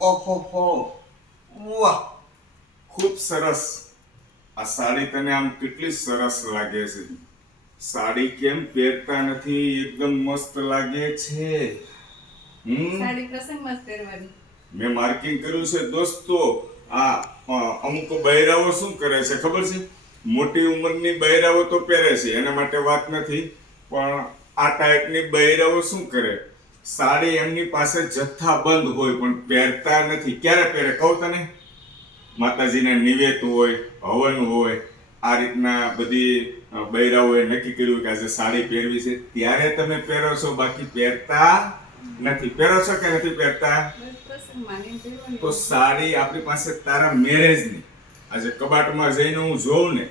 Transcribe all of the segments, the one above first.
ઓહો, વાહ, ખૂબ સરસ. આ સાડી તને આમ કેટલી સરસ લાગે છે. સાડી કેમ પહેરતા નથી? એકદમ મસ્ત લાગે છે. સાડી પ્રસંગમાં જ પહેરવાની. મેં માર્કિંગ કર્યું છે દોસ્તો. અમુક બૈરાઓ શું કરે છે ખબર છે? મોટી ઉંમરની બૈરાઓ તો પહેરે છે, એના માટે વાત નથી, પણ આ ટાઈપની બૈરાઓ શું કરે? સાડી એમની પાસે જથ્થાબંધ હોય પણ પહેરતા નથી. ક્યારે પહેરે કહું તને? માતાજીને નિવેદ હોય, હવન હોય, આ રીતના બધી બૈરાઓએ નક્કી કર્યું કે આજે સાડી પહેરવી છે ત્યારે તમે પહેરો છો, બાકી પહેરતા નથી. પહેરો છો કે નથી પહેરતા? તો સાડી આપણી પાસે તારા મેરેજની, આજે કબાટમાં જઈને હું જોઉં ને,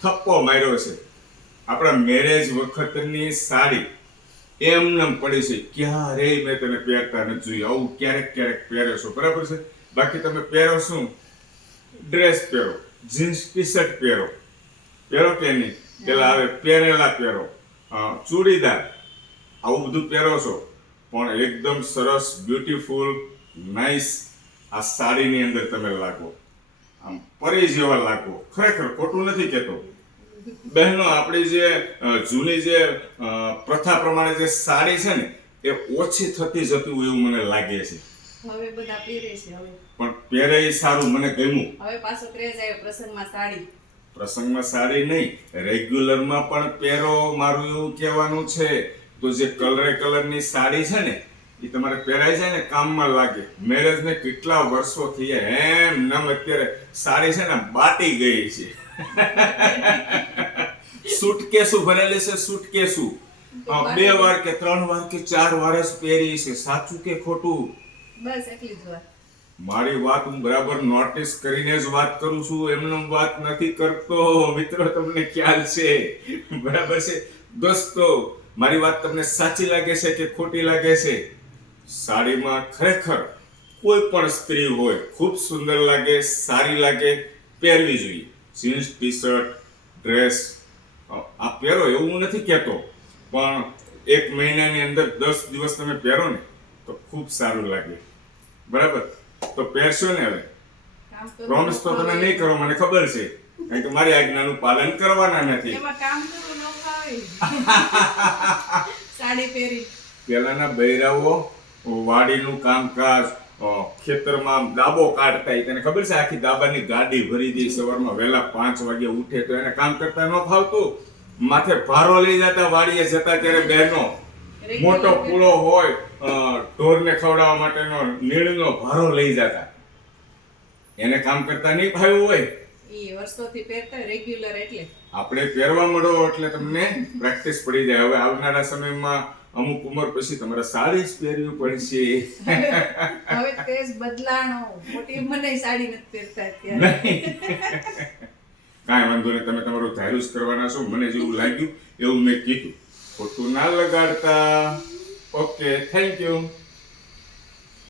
થપ્પો માર્યો છે. આપણા મેરેજ વખતની સાડી એમને પડી છે, ક્યારેય મેં તને પહેરતા નથી જોઈ. આવું ક્યારેક ક્યારેક પહેરે છો, બરાબર છે. બાકી તમે પહેરો શું? ડ્રેસ પહેરો, જીન્સ ટી શર્ટ પહેરો, પહેરો કે નહીં? પેલા આવે પહેરેલા પહેરો, ચૂડીદાર, આવું બધું પહેરો છો. પણ એકદમ સરસ, બ્યુટીફુલ, નાઇસ આ સાડીની અંદર તમે લાગો, આમ પરી જેવા લાગો. ખરેખર ખોટું નથી કહેતો. બહેનો, આપણી જે જૂની જે પ્રથા પ્રમાણે જે સાડી છે ને, એ ઓછી થતી જતી હોય એવું મને લાગે છે. હવે બધા પહેરે છે. હવે પણ પહેરે એ સારું, મને ગમ્યું. હવે પાછો ક્રેઝ આવ્યો પ્રસંગમાં સાડી. પ્રસંગમાં સાડી નહીં, રેગ્યુલરમાં પણ પહેરો, મારું એવું કહેવાનું છે. તો જે કલરની સાડી છે ને, એ તમારે પહેરાઈ જાય ને, કામમાં લાગે. મેરેજને કેટલા વર્ષો થયા, એમ નમ અત્યારે સાડી છે ને બાટી ગઈ છે. સૂટકેસું ભરેલી છે, સૂટકેસું 2 વાર કે 3 વાર કે 4 વાર જ પહેરી છે. સાચું કે ખોટું? બસ એટલી જ વાત. મારી વાત હું બરાબર નોટિસ કરીને જ વાત કરું છું, એમને વાત નથી કરતો. મિત્રો, તમને ખ્યાલ છે, બરાબર છે દોસ્તો? મારી વાત તમને સાચી લાગે છે કે ખોટી લાગે છે? સાડીમાં ખરેખર કોઈ પણ સ્ત્રી હોય ખૂબ સુંદર લાગે, સારી લાગે, પહેરવી જોઈએ. જીન્સ ટી શર્ટ, ડ્રેસ આ પહેરો એવું હું નથી કહેતો, પણ 1 મહિનાની અંદર 10 દિવસ તમે પહેરો ને તો ખૂબ સારું લાગે, બરાબર? તો પહેરશો ને? હવે પ્રોમિસ તો તમે નહીં કરો, મને ખબર છે, કારણ કે મારી આજ્ઞાનું પાલન કરવાના નથી. એમાં કામ કરવું ન ફાવે. સાડી પહેરી પહેલાના બૈરાઓ વાડીનું કામકાજ, ખેતરમાં દાબો કાઢતા, તને ખબર છે? આખી દાબાની ગાડી ભરી દે. સવારમાં વહેલા 5 વાગે ઉઠે તો એને કામ કરતા ન ફાવતું, માથે ભારો લઈ જતા. વાડીએ જતા ત્યારે બહેનો મોટો પૂળો હોય, ઢોરને ખવડાવવા માટેનો નીણનો ભારો લઈ જતા. એને કામ કરતા નહીં ફાવ્યું હોય, એ વર્ષોથી પહેરતા રેગ્યુલર. એટલે આપણે પહેરવા મળો એટલે તમને પ્રેક્ટિસ પડી જાય. હવે આવનારા સમયમાં અમુક ઉંમર પછી તમારે સાડી જ પહેરવી પડશે. હવે તેજ બદલાણો. મોટી ઉંમરે સાડી નથી પહેરતા અત્યારે. કાંઈ વાંધો નહીં, તમે તમારું ધાર્યું જ કરવાના છો. મને જેવું લાગ્યું એવું મેં કીધું. ખોટું ના લગાડતા. Okay, thank you.